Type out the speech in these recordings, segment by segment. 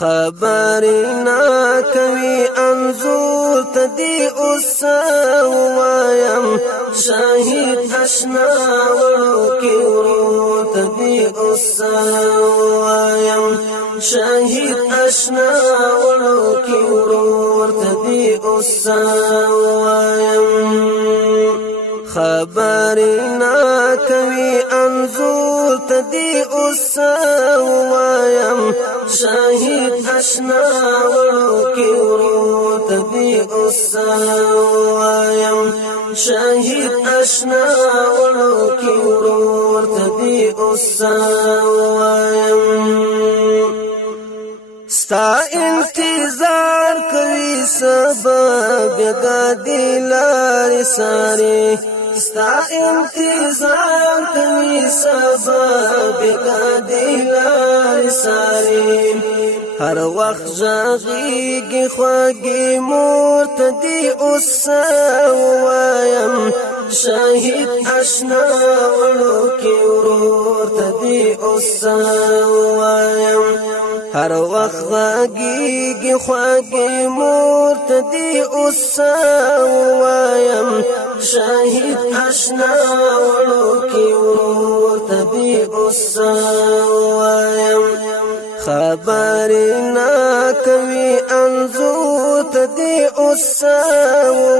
خبرنا کوي انزور تدي وایم شاهد اشنا ورو کی ورو تدي وایم شاهد اشنا ورو کی ورو تدي وایم خبرنا کوي انزور تدي وایم شاهد اشنا ورو کی ورو تدي وایم شاهد اشنا ورو کی ورو تدي وایم ستا انتظار کوي سبب غدي لاري ساري ستا انتظار کوي سبب غدي لاري ساري هر وخت ژغېږي خوږې مور ته دې وایم شاهد اشنا وړوکی ورور ته دې وایم هر وخت غږېږي خوږې مور ته دې وایم شاهد اشنا وړوکی ورور ته دې وایم خبرنا کوي انزور تدي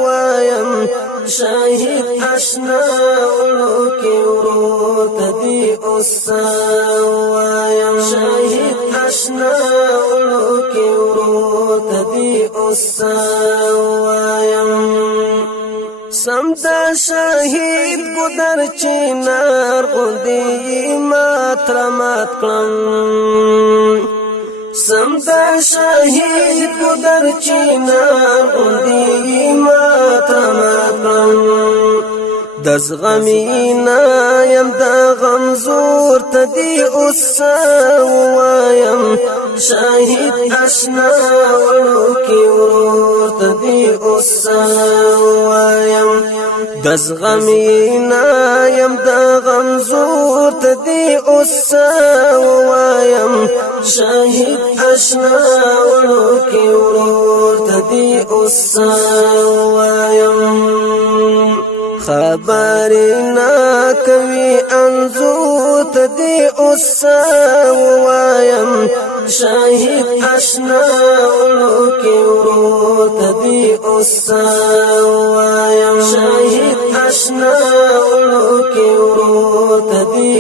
وایم شاهد اشنا ورو تدي وایم شاهد اشنا ورو تدي وایم سمدا شاهد ګدر چینار غوندي ماترمات کړم سمدا شاهد ګدر چینار غوندي ماترمات کړم د زغمینا یم د غم زور تدي وایم شاهد اشنا وړوکی ورور تدي وایم د زغمینا یم د غم زور تدي وایم شاهد اشنا وړوکی ورور تدي وایم خبرنا کوي انزور تدي وایم شاهد اشنا وړوکی ورور تدي وایم شاهد اشنا وړوکی ورور تدي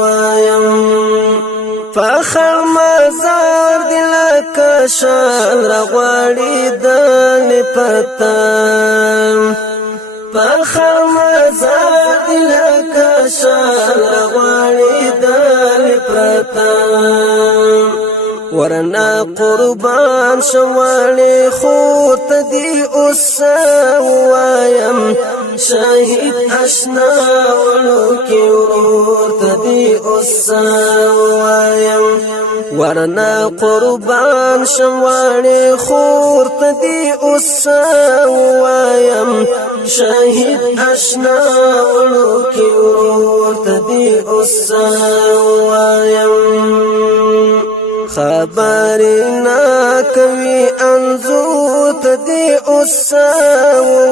وایم فخر مزار دلکه شال رغواړي دل پتن فخر مزار دلکه شال رغواړي دل پتن ورنا قربان شوالی خور تدي وایم شاهد اشنا وړوکی ورور تدي وایم ورنا قربان شوالی خور تدي وایم شاهد اشنا وړوکی ورور تدي وایم خبرنا کوي انزور تدي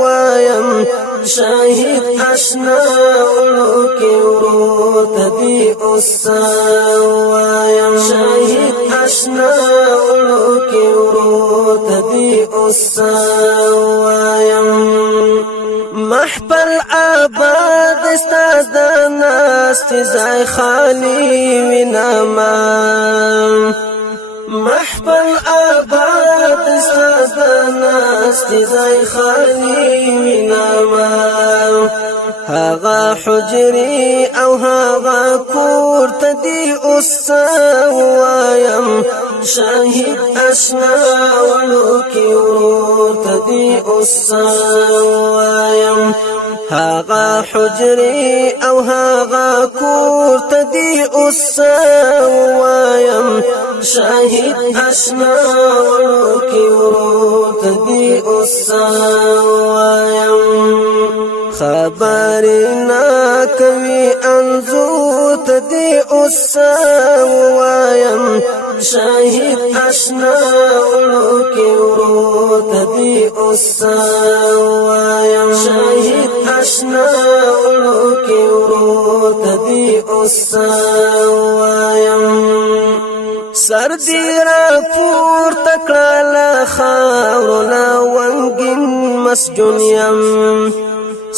وایم شاهد اشنا وړوکی ورور تدي وایم شاهد اشنا وړوکی ورور تدي وایم محفل آباد استاز د ناست ځای خالی وینما محفل آباد استاز د ناست ځای خالی وینما هغه حجري او هغه کور تدي وایم شاهد اشنا وړوکی ورور تدي وایم هغه حجري او هغه کور تدي وایم شاهد اشنا وړوکی ورور تدي وایم خبرنا کوي انزور تدي وایم شاهد آشنا وړو کې ورور ته دی اوسه وایم شاهد آشنا وړو کې ورور ته دی اوسه وایم سر دی را پورته کړه له خاورو نه ونګین مسجون یم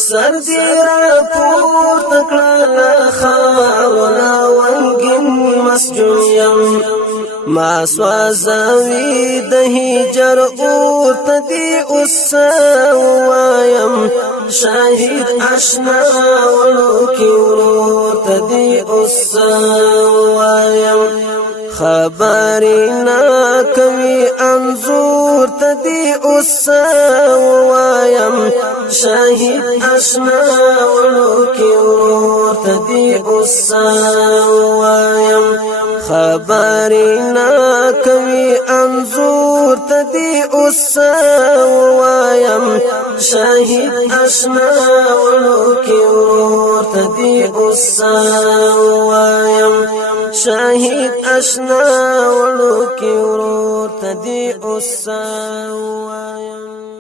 سر دی را پورته کړه له خاورو نه ونګین مسجون یم ما سوځوي د هجر اور ته دی اوسه وایم شاهد آشنا وړو کې ورور ته دی اوسه وایم خبرې نه کوي انظور ته دی اوسه وایم شاهد آشنا وړو کې ورور ته دی اوسه وایم خبرې نه کوي انظور ته دی اوسه وایم شاهد آشنا وړو کې ورور ته دی اوسه وایم شاهد آشنا وړو کې ورور ته دی اوسه وایم